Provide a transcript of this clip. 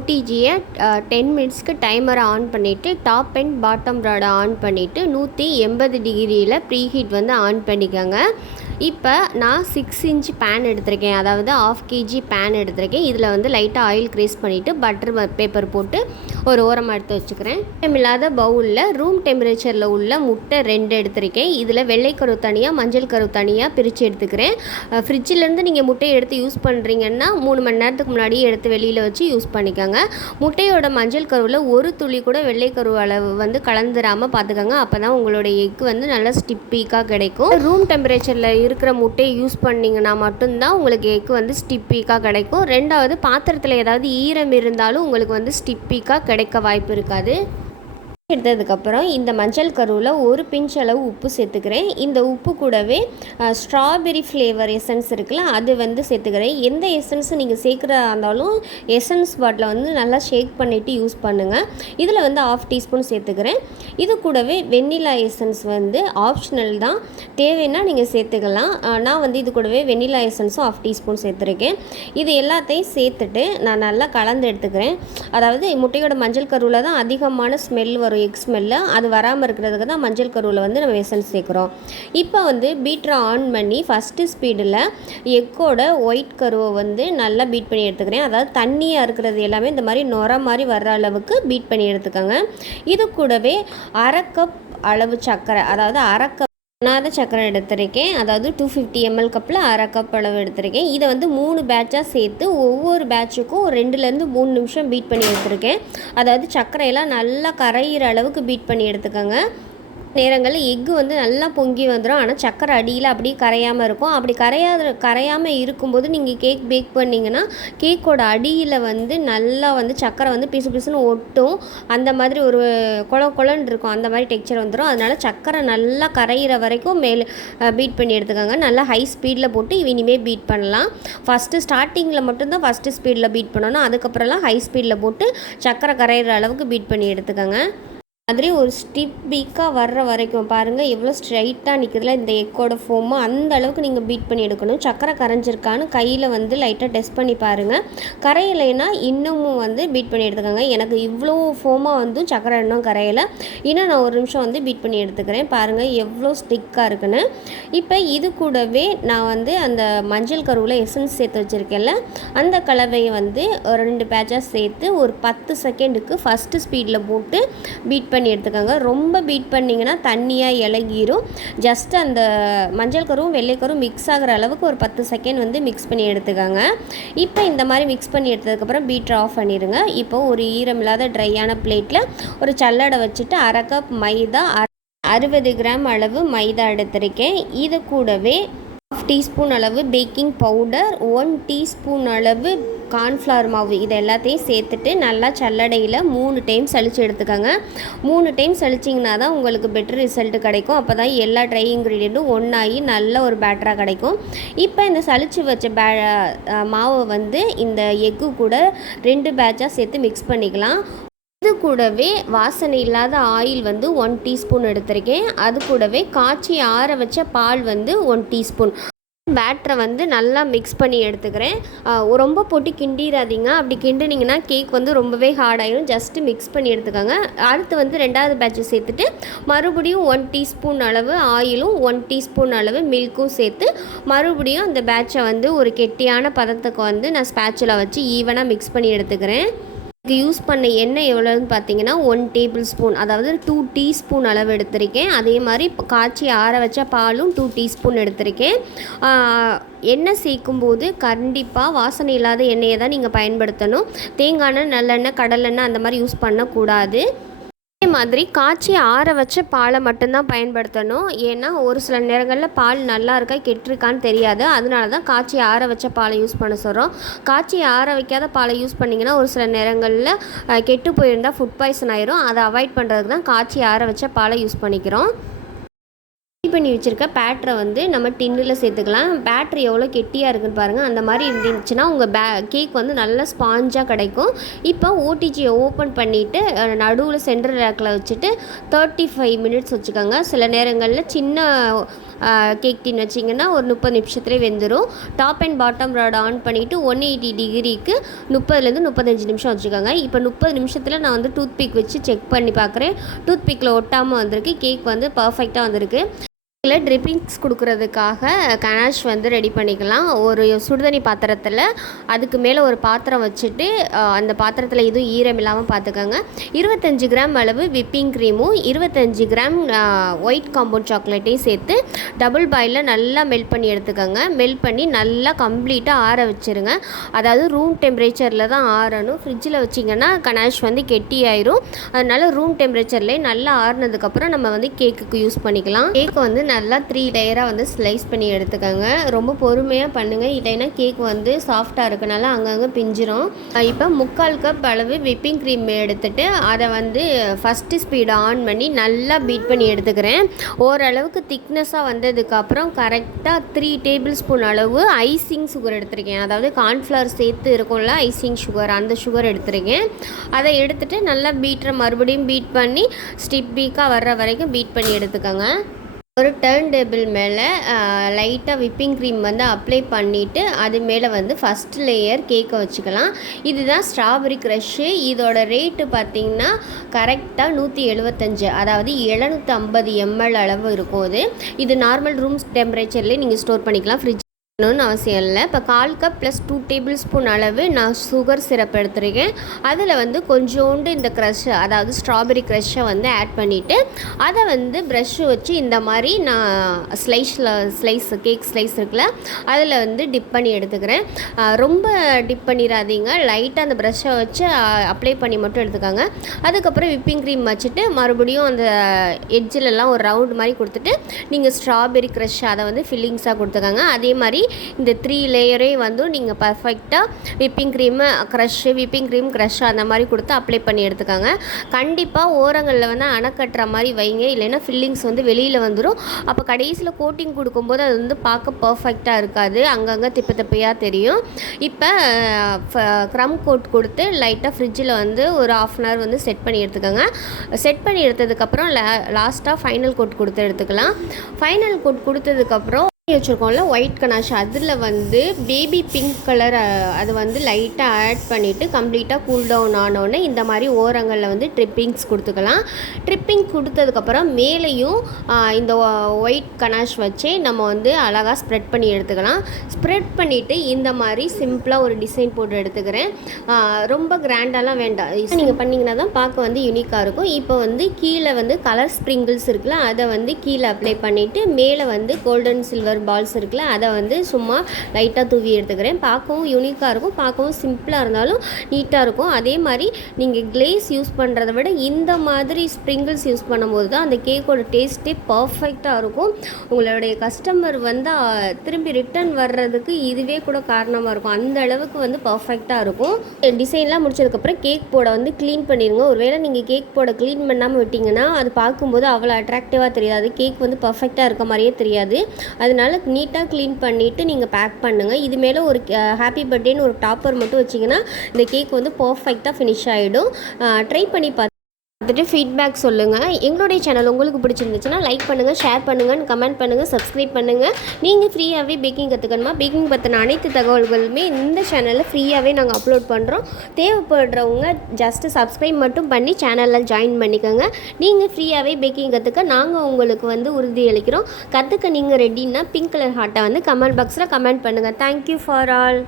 ஓடிஜியை 10 மினிட்ஸ்க்கு டைமரை ஆன் பண்ணிவிட்டு டாப் அண்ட் பாட்டம் ராடை ஆன் பண்ணிவிட்டு 180 டிகிரியில் ப்ரீஹீட் வந்து ஆன் பண்ணிக்கோங்க. இப்போ நான் 6 இன்ச் பேன் எடுத்திருக்கேன், அதாவது 1/2 kg பேன் எடுத்திருக்கேன். இதில் வந்து லைட்டாக ஆயில் க்ரீஸ் பண்ணிவிட்டு பட்டர் பேப்பர் போட்டு ஒரு ஓரமாக எடுத்து வச்சுக்கிறேன். இல்லாத பவுலில் ரூம் டெம்பரேச்சரில் உள்ள முட்டை 2 எடுத்திருக்கேன். இதில் வெள்ளைக்கரு தனியாக மஞ்சள் கரு தனியாக பிரித்து எடுத்துக்கிறேன். ஃப்ரிட்ஜிலேருந்து நீங்கள் முட்டையை எடுத்து யூஸ் பண்ணுறீங்கன்னா 3 மணி நேரத்துக்கு முன்னாடியே எடுத்து வெளியில் வச்சு யூஸ் பண்ணிக்கோங்க. முட்டையோட மஞ்சள் கருவில் ஒரு துளி கூட வெள்ளைக்கரு அளவு வந்து கலந்துராமல் பார்த்துக்கோங்க. அப்போ தான் உங்களோட எக் வந்து நல்லா ஸ்டிப்பிக்காக கிடைக்கும். ரூம் டெம்பரேச்சரில் இருக்கிற முட்டையை யூஸ் பண்ணிங்கன்னா மட்டும்தான் உங்களுக்கு எக் வந்து ஸ்டிப்பிக்காக கிடைக்கும். ரெண்டாவது, பாத்திரத்தில் ஏதாவது ஈரம் இருந்தாலும் உங்களுக்கு வந்து ஸ்டிப்பிக்காக கிடைக்க வாய்ப்பு இருக்காது. எடுத்ததுக்கப்புறம் இந்த மஞ்சள் கருவில் ஒரு பிஞ்ச் அளவு உப்பு சேர்த்துக்கிறேன். இந்த உப்பு கூடவே ஸ்ட்ராபெரி ஃப்ளேவர் எசன்ஸ் இருக்குல்ல, அது வந்து சேர்த்துக்கிறேன். எந்த எசன்ஸ் நீங்கள் சேர்க்குறதா இருந்தாலும் எசன்ஸ் பாட்டில் வந்து நல்லா ஷேக் பண்ணிவிட்டு யூஸ் பண்ணுங்கள். இதில் வந்து 1/2 டீஸ்பூன் சேர்த்துக்கிறேன். இது கூடவே வெண்ணிலா எசன்ஸ் வந்து ஆப்ஷனல் தான், தேவைன்னா நீங்கள் சேர்த்துக்கலாம். நான் வந்து இது கூடவே வெண்ணிலா எசன்ஸும் 1/2 டீஸ்பூன் சேர்த்துருக்கேன். இது எல்லாத்தையும் சேர்த்துட்டு நான் நல்லா கலந்து எடுத்துக்கிறேன். அதாவது முட்டையோட மஞ்சள் கருவில் தான் அதிகமான ஸ்மெல் வரும், எக் ஸ்மெல்ல. அது வராமல் இருக்கிறதுக்கு தான் மஞ்சள் கருவில் வந்து நம்ம எசன்ஸ் சேர்க்குறோம். இப்போ வந்து பீட்டரை ஆன் பண்ணி ஃபஸ்ட்டு ஸ்பீடில் எக்கோட ஒயிட் கருவை வந்து நல்லா பீட் பண்ணி எடுத்துக்கிறேன். அதாவது தண்ணியாக இருக்கிறது எல்லாமே இந்த மாதிரி நுர மாதிரி வர்ற அளவுக்கு பீட் பண்ணி எடுத்துக்கோங்க. இது கூடவே 1/2 கப் அளவு சர்க்கரை, அதாவது 1/2 கப் சர்க்கரை எடுத்திருக்கேன். அதாவது 250 ml கப்பில் 1/2 கப் அளவு எடுத்திருக்கேன். இதை வந்து 3 பேட்சாக சேர்த்து ஒவ்வொரு பேட்சுக்கும் 2லேருந்து 3 நிமிஷம் பீட் பண்ணி எடுத்திருக்கேன். அதாவது சர்க்கரையெல்லாம் நல்லா கரையிற அளவுக்கு பீட் பண்ணி எடுத்துக்கோங்க. நேரங்களில் எக்கு வந்து நல்லா பொங்கி வந்துடும், ஆனால் சக்கரை அடியில் அப்படியே கரையாமல் இருக்கும். அப்படி கரையாமல் இருக்கும்போது நீங்கள் கேக் பேக் பண்ணிங்கன்னா கேக்கோட அடியில் வந்து நல்லா வந்து சக்கரை வந்து பிசு பிசுன்னு ஒட்டும். அந்த மாதிரி ஒரு கொலன்னு இருக்கும், அந்த மாதிரி டெக்ஸ்சர் வந்துடும். அதனால் சக்கரை நல்லா கரையிற வரைக்கும் பீட் பண்ணி எடுத்துக்கோங்க. நல்லா ஹை ஸ்பீடில் போட்டு இனிமேல் பீட் பண்ணலாம். ஸ்டார்டிங்கில் மட்டும்தான் ஃபஸ்ட்டு ஸ்பீடில் பீட் பண்ணணும். அதுக்கப்புறம்லாம் ஹை ஸ்பீடில் போட்டு சக்கரை கரையிற அளவுக்கு பீட் பண்ணி எடுத்துக்கோங்க. மாதிரி ஒரு ஸ்டிப்பிக்காக வர்ற வரைக்கும் பாருங்கள் எவ்வளோ ஸ்ட்ரைட்டாக நிற்கிறதுல இந்த எக்கோட ஃபோமு, அந்த அளவுக்கு நீங்கள் பீட் பண்ணி எடுக்கணும். சக்கரை கரைஞ்சிருக்கான்னு கையில் வந்து லைட்டாக டெஸ்ட் பண்ணி பாருங்கள். கரையலைன்னா இன்னமும் வந்து பீட் பண்ணி எடுத்துக்கோங்க. எனக்கு இவ்வளோ ஃபோமாக வந்து சக்கரை இன்னும் கரையலை. இன்னும் நான் ஒரு நிமிஷம் வந்து பீட் பண்ணி எடுத்துக்கிறேன். பாருங்கள் எவ்வளோ ஸ்டிக்காக இருக்குன்னு. இப்போ இது கூடவே நான் வந்து அந்த மஞ்சள் கருவில் எசன்ஸ் சேர்த்து வச்சுருக்கேன்ல, அந்த கலவையை வந்து ஒரு 2 பேட்சாக சேர்த்து ஒரு 10 செகண்டுக்கு ஃபஸ்ட்டு ஸ்பீடில் போட்டு பீட் பண்ணி எடுத்துக்கோங்க. ரொம்ப பீட் பண்ணிங்கன்னா தண்ணியாக இலகிரும். ஜஸ்ட் அந்த மஞ்சள் கருவும் வெள்ளைக்கரும் மிக்ஸ் ஆகிற அளவுக்கு ஒரு 10 செகண்ட் வந்து மிக்ஸ் பண்ணி எடுத்துக்கோங்க. இப்போ இந்த மாதிரி மிக்ஸ் பண்ணி எடுத்ததுக்கப்புறம் பீட்டர் ஆஃப் பண்ணிடுங்க. இப்போ ஒரு ஈரமில்லாத ட்ரையான பிளேட்டில் ஒரு சல்லடை வச்சுட்டு 1/2 கப் மைதா, 60 கிராம் அளவு மைதா எடுத்திருக்கேன். இது கூடவே 1/2 டீஸ்பூன் அளவு பேக்கிங் பவுடர், 1 டீஸ்பூன் அளவு கார்ன்ஃப்ளவர் மாவு, இது எல்லாத்தையும் சேர்த்துட்டு நல்லா சல்லடையில் 3 டைம் சளிச்சு எடுத்துக்கோங்க. 3 டைம் சளிச்சிங்கன்னா தான் உங்களுக்கு பெட்டர் ரிசல்ட் கிடைக்கும். அப்போ தான் எல்லா ட்ரை இன்க்ரீடியண்ட்டும் ஒன்றாகி நல்ல ஒரு பேட்டராக கிடைக்கும். இப்போ இந்த சளிச்சு வச்ச மாவை வந்து இந்த எக்கு கூட 2 பேட்சாக சேர்த்து மிக்ஸ் பண்ணிக்கலாம். இது கூடவே வாசனை இல்லாத ஆயில் வந்து 1 டீஸ்பூன் எடுத்திருக்கேன். அது கூடவே காய்ச்சி ஆற வச்ச பால் வந்து 1 டீஸ்பூன். பேட்டரை வந்து நல்லா மிக்ஸ் பண்ணி எடுத்துக்கிறேன். ரொம்ப போட்டு கிண்டிடாதீங்க. அப்படி கிண்டினீங்கன்னா கேக் வந்து ரொம்பவே ஹார்டாயிடும். ஜஸ்ட்டு மிக்ஸ் பண்ணி எடுத்துக்கோங்க. அடுத்து வந்து 2வது பேட்சை சேர்த்துட்டு மறுபடியும் 1 டீஸ்பூன் அளவு ஆயிலும் 1 டீஸ்பூன் அளவு மில்க்கும் சேர்த்து மறுபடியும் அந்த பேட்சை வந்து ஒரு கெட்டியான பதத்துக்கு வந்து நான் ஸ்பேச்சுலா வச்சு ஈவனாக மிக்ஸ் பண்ணி எடுத்துக்கிறேன். இதுக்கு யூஸ் பண்ண எண்ணெய் எவ்வளோன்னு பார்த்தீங்கன்னா 1 டேபிள் ஸ்பூன், அதாவது 2 டீஸ்பூன் அளவு எடுத்திருக்கேன். அதே மாதிரி காய்ச்சி ஆற வச்ச பாலும் 2 டீஸ்பூன் எடுத்திருக்கேன். எண்ணெய் சேர்க்கும்போது கண்டிப்பாக வாசனை இல்லாத எண்ணெயை தான் நீங்கள் பயன்படுத்தணும். தேங்காய் எண்ணெய், நல்லெண்ணெய், கடலெண்ணெய் அந்த மாதிரி யூஸ் பண்ணக்கூடாது. அதே மாதிரி காய்ச்சி ஆற வச்ச பாலை மட்டும்தான் பயன்படுத்தணும். ஏன்னா ஒரு சில நேரங்களில் பால் நல்லா இருக்கா கெட்டிருக்கான்னு தெரியாது. அதனால தான் காய்ச்சி ஆற வச்ச பாலை யூஸ் பண்ண சொல்கிறோம். காய்ச்சி ஆற வைக்காத பாலை யூஸ் பண்ணிங்கன்னா ஒரு சில நேரங்களில் கெட்டு போயிருந்தால் ஃபுட் பாய்சன் ஆயிரும். அதை அவாய்ட் பண்ணுறதுக்கு தான் காய்ச்சி ஆற வச்ச பாலை யூஸ் பண்ணிக்கிறோம். பண்ணி வச்சுருக்க பேட்டரை வந்து நம்ம டின்னில் சேர்த்துக்கலாம். பேட்டரி எவ்வளோ கெட்டியாக இருக்குன்னு பாருங்கள். அந்த மாதிரி இருந்துச்சுன்னா உங்கள் கேக் வந்து நல்லா ஸ்பாஞ்சாக கிடைக்கும். இப்போ ஓடிஜியை ஓப்பன் பண்ணிவிட்டு நடுவில் சென்டர் ரேக்கில் வச்சுட்டு 35 மினிட்ஸ் வச்சுக்கோங்க. சில நேரங்களில் சின்ன கேக் டின் வச்சிங்கன்னா ஒரு 30 நிமிஷத்துலேயே வெந்துடும். Top and bottom rod on பண்ணிவிட்டு 180 டிகிரிக்கு 30லேருந்து 35 நிமிஷம் வச்சுக்கோங்க. இப்போ 30 நிமிஷத்தில் நான் வந்து டூத் பிக் வச்சு செக் பண்ணி பார்க்குறேன். டூத் பிக்கில் ஒட்டாமல் வந்திருக்கு. கேக் வந்து பர்ஃபெக்டாக வந்திருக்கு. இதில் ட்ரிப்பிங்ஸ் கொடுக்குறதுக்காக கனாஷ் வந்து ரெடி பண்ணிக்கலாம். ஒரு சுடுதண்ணி பாத்திரத்தில் அதுக்கு மேலே ஒரு பாத்திரம் வச்சுட்டு அந்த பாத்திரத்தில் எதுவும் ஈரம் இல்லாமல் பார்த்துக்கோங்க. 25 கிராம் அளவு விப்பிங் க்ரீமும் 25 கிராம் ஒயிட் காம்பவுண்ட் சாக்லேட்டையும் சேர்த்து டபுள் பாயிலில் நல்லா மெல்ட் பண்ணி எடுத்துக்கோங்க. மெல்ட் பண்ணி நல்லா கம்ப்ளீட்டாக ஆற வச்சுருங்க. அதாவது ரூம் டெம்பரேச்சரில் தான் ஆறணும். ஃப்ரிட்ஜில் வச்சிங்கன்னா கனாஷ் வந்து கெட்டி ஆயிரும். அதனால் ரூம் டெம்பரேச்சர்லேயே நல்லா ஆறுனதுக்கப்புறம் நம்ம வந்து கேக்குக்கு யூஸ் பண்ணிக்கலாம். கேக்கு வந்து நல்லா 3 லேயராக வந்து ஸ்லைஸ் பண்ணி எடுத்துக்கோங்க. ரொம்ப பொறுமையாக பண்ணுங்கள், இல்லைன்னா கேக் வந்து சாஃப்டாக இருக்கனால அங்கங்கே பிஞ்சிரும். இப்போ 3/4 கப் அளவு விப்பிங் க்ரீம் எடுத்துகிட்டு அதை வந்து ஃபஸ்ட்டு ஸ்பீடை ஆன் பண்ணி நல்லா பீட் பண்ணி எடுத்துக்கிறேன். ஓரளவுக்கு திக்னஸாக வந்ததுக்கப்புறம் கரெக்டாக 3 டேபிள் ஸ்பூன் அளவு ஐசிங் சுகர் எடுத்துருக்கேன். அதாவது கார்ன்ஃப்ளவர் சேர்த்து இருக்கும்ல ஐசிங் சுகர், அந்த சுகர் எடுத்துருக்கேன். அதை எடுத்துகிட்டு நல்லா பீட்டரை மறுபடியும் பீட் பண்ணி ஸ்டிப் பீக்காக வர்ற வரைக்கும் பீட் பண்ணி எடுத்துக்கோங்க. ஒரு டர்ன் டேபிள் மேலே லைட்டாக விப்பிங் க்ரீம் வந்து அப்ளை பண்ணிவிட்டு அது மேலே வந்து ஃபஸ்ட் லேயர் கேக்கை வச்சுக்கலாம். இதுதான் ஸ்ட்ராபெரி க்ரஷ்ஷு. இதோட ரேட்டு பார்த்திங்கன்னா கரெக்டாக 175, அதாவது 750 ml அளவு இருக்கும். இது நார்மல் ரூம் டெம்பரேச்சர்லேயே நீங்கள் ஸ்டோர் பண்ணிக்கலாம். ஃப்ரிட்ஜ் அவசியம் இல்லை. இப்போ 1/4 கப் ப்ளஸ் 2 டேபிள் ஸ்பூன் அளவு நான் சுகர் சிரப் எடுத்துருக்கேன். அதில் வந்து கொஞ்சோண்டு இந்த க்ரஷ்ஷை, அதாவது ஸ்ட்ராபெரி க்ரஷ்ஷை வந்து ஆட் பண்ணிவிட்டு அதை வந்து ப்ரஷ்ஷு வச்சு இந்த மாதிரி நான் கேக் ஸ்லைஸ் இருக்குல்ல அதில் வந்து டிப் பண்ணி எடுத்துக்கிறேன். ரொம்ப டிப் பண்ணிடாதீங்க, லைட்டாக அந்த ப்ரஷ்ஷை வச்சு அப்ளை பண்ணி மட்டும் எடுத்துக்கோங்க. அதுக்கப்புறம் விப்பிங் க்ரீம் வச்சுட்டு மறுபடியும் அந்த எட்ஜிலெல்லாம் ஒரு ரவுண்டு மாதிரி கொடுத்துட்டு நீங்கள் ஸ்ட்ராபெரி க்ரஷ் அதை வந்து ஃபில்லிங்ஸாக கொடுத்துக்கோங்க. அதே மாதிரி இந்த 3 லேயரே வந்து நீங்கள் பர்ஃபெக்டாக விப்பிங் க்ரீம் க்ரஷ் அந்த மாதிரி கொடுத்து அப்ளை பண்ணி எடுத்துக்கோங்க. கண்டிப்பாக ஓரங்களில் வந்து அணைக்கட்டுற மாதிரி வைங்க, இல்லைன்னா ஃபில்லிங்ஸ் வந்து வெளியில் வந்துடும். அப்போ கடைசியில் கோட்டிங் கொடுக்கும்போது அது வந்து பார்க்க பர்ஃபெக்டாக இருக்காது, அங்கங்கே திப்பையாக தெரியும். இப்போ க்ரம் கோட் கொடுத்து லைட்டாக ஃப்ரிட்ஜில் வந்து ஒரு 1/2 hour வந்து செட் பண்ணி எடுத்துக்கோங்க. செட் பண்ணி எடுத்ததுக்கப்புறம் லாஸ்ட்டாக ஃபைனல் கோட் கொடுத்து எடுத்துக்கலாம். ஃபைனல் கோட் கொடுத்ததுக்கப்புறம் வச்சுருக்கோம்ல ஒயிட் கனாஷ், அதில் வந்து பேபி பிங்க் கலர் அது வந்து லைட்டாக ஆட் பண்ணிவிட்டு கம்ப்ளீட்டாக கூல் டவுன் ஆனோடனே இந்த மாதிரி ஓரங்களில் வந்து ட்ரிப்பிங்ஸ் கொடுத்துக்கலாம். ட்ரிப்பிங் கொடுத்ததுக்கப்புறம் மேலேயும் இந்த ஒயிட் கனாஷ் வச்சு நம்ம வந்து அழகாக ஸ்ப்ரெட் பண்ணி எடுத்துக்கலாம். ஸ்ப்ரெட் பண்ணிவிட்டு இந்த மாதிரி சிம்பிளாக ஒரு டிசைன் போட்டு எடுத்துக்கிறேன். ரொம்ப கிராண்டாலாம் வேண்டாம், நீங்கள் பண்ணிங்கன்னா தான் பார்க்க வந்து யூனிக்காக இருக்கும். இப்போ வந்து கீழே வந்து கலர் ஸ்ப்ரிங்கிள்ஸ் இருக்குல்ல அதை வந்து கீழே அப்ளை பண்ணிவிட்டு மேலே வந்து கோல்டன் சில்வர் பால்ஸ் இருக்குல்ல அதை வந்து சும்மா லைட்டாக தூவி எடுத்துக்கிறேன். பார்க்கவும் யூனிக்காக இருக்கும், பார்க்கவும் சிம்பிளாக இருந்தாலும் நீட்டாக இருக்கும். அதே மாதிரி நீங்கள் கிளேஸ் யூஸ் பண்ணுறத விட இந்த மாதிரி ஸ்ப்ரிங்கிள்ஸ் யூஸ் பண்ணும்போது தான் அந்த கேக்கோட டேஸ்ட்டே பர்ஃபெக்டாக இருக்கும். உங்களுடைய கஸ்டமர் வந்து திரும்பி ரிட்டன் வர்றதுக்கு இதுவே கூட காரணமாக இருக்கும். அந்த அளவுக்கு வந்து பர்ஃபெக்டாக இருக்கும். டிசைன்லாம் முடிச்சதுக்கப்புறம் கேக் போட வந்து க்ளீன் பண்ணிடுங்க. ஒருவேளை நீங்கள் கேக் போட க்ளீன் பண்ணாமல் விட்டிங்கன்னா அது பார்க்கும்போது அவ்வளோ அட்ராக்டிவாக தெரியாது, கேக் வந்து பர்ஃபெக்டாக இருக்க மாதிரியே தெரியாது. அதனால நீட்டாக க்ளீன் பண்ணிவிட்டு நீங்கள் பேக் பண்ணுங்கள். இது மேலே ஒரு ஹாப்பி பர்த்டேன்னு ஒரு டாப்பர் மட்டும் வச்சிங்கன்னா இந்த கேக் வந்து பர்ஃபெக்டாக ஃபினிஷ் ஆகிடும். ட்ரை பண்ணி பார்த்துட்டு ஃபீட்பேக் சொல்லுங்கள். எங்களுடைய சேனல் உங்களுக்கு பிடிச்சிருந்துச்சுன்னா லைக் பண்ணுங்கள், ஷேர் பண்ணுங்கள், கமெண்ட் பண்ணுங்கள், சப்ஸ்கிரைப் பண்ணுங்கள். நீங்கள் ஃப்ரீயாகவே பேக்கிங் கற்றுக்கணுமா? பேக்கிங் பற்றின அனைத்து தகவல்களுமே இந்த சேனலில் ஃப்ரீயாகவே நாங்கள் அப்லோட் பண்ணுறோம். தேவைப்படுறவங்க ஜஸ்ட்டு சப்ஸ்கிரைப் மட்டும் பண்ணி சேனலில் ஜாயின் பண்ணிக்கோங்க. நீங்கள் ஃப்ரீயாகவே பேக்கிங் கற்றுக்க நாங்கள் உங்களுக்கு வந்து உறுதியளிக்கிறோம். கற்றுக்க நீங்கள் ரெடின்னா பிங்க் கலர் ஹார்ட்டை வந்து கமெண்ட் பாக்ஸில் கமெண்ட் பண்ணுங்கள். Thank you for all.